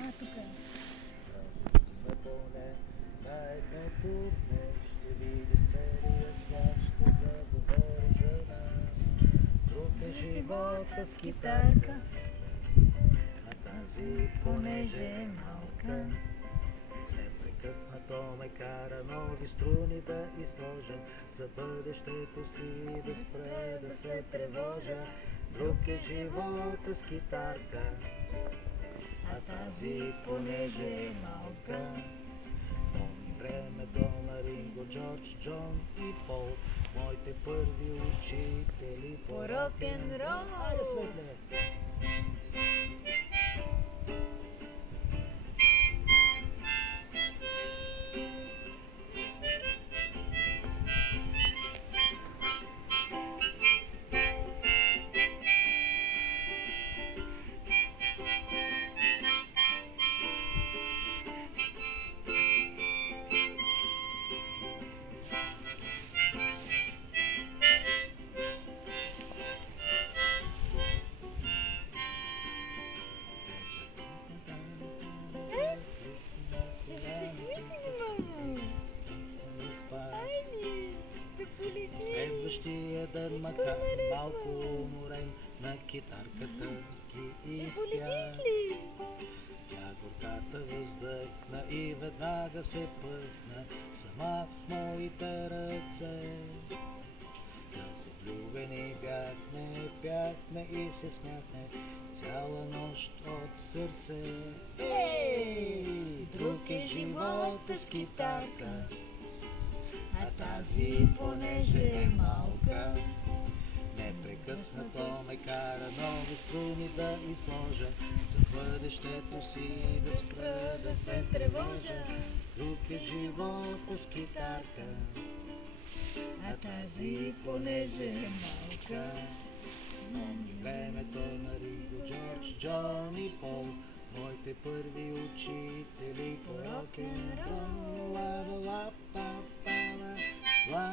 А, тук е. Ме поне на едното дне ще видиш целия свят, ще заговори за нас. Друг е живота с китарка, а тази понеже е малка. Непрекъснато ме кара нови струни да изложа, за бъдещето си да спре да се тревожа. Друг е живота с китарка, а тази понеже е малка. Помни времето на Ринго, Джордж, Джон и Пол, моите първи учители по рок-н-рол. Айде, Светле! Ще се смиш ли, мамо? Айде, да полетим. Следващия ден, макар малко уморен, на китарката ги изпя. Полетиш ли? Тя горката въздъхна и веднага се пъхна сама в моите ръце. Като влюбени бяхме и се смяхме цяла нощ от сърце. Ей, друг е живота с китарка, а тази понеже е малка. Непрекъснато ме кара нови струни да изложа, за бъдещето си да спра да се тревожа. Друг е живота с китарка, а тази понеже е малка. Помни времето на Ринго, Джордж, Джон и Пол, моите първи учители по рок-н-рол. Ла-ла-ла-па-па-ла, ла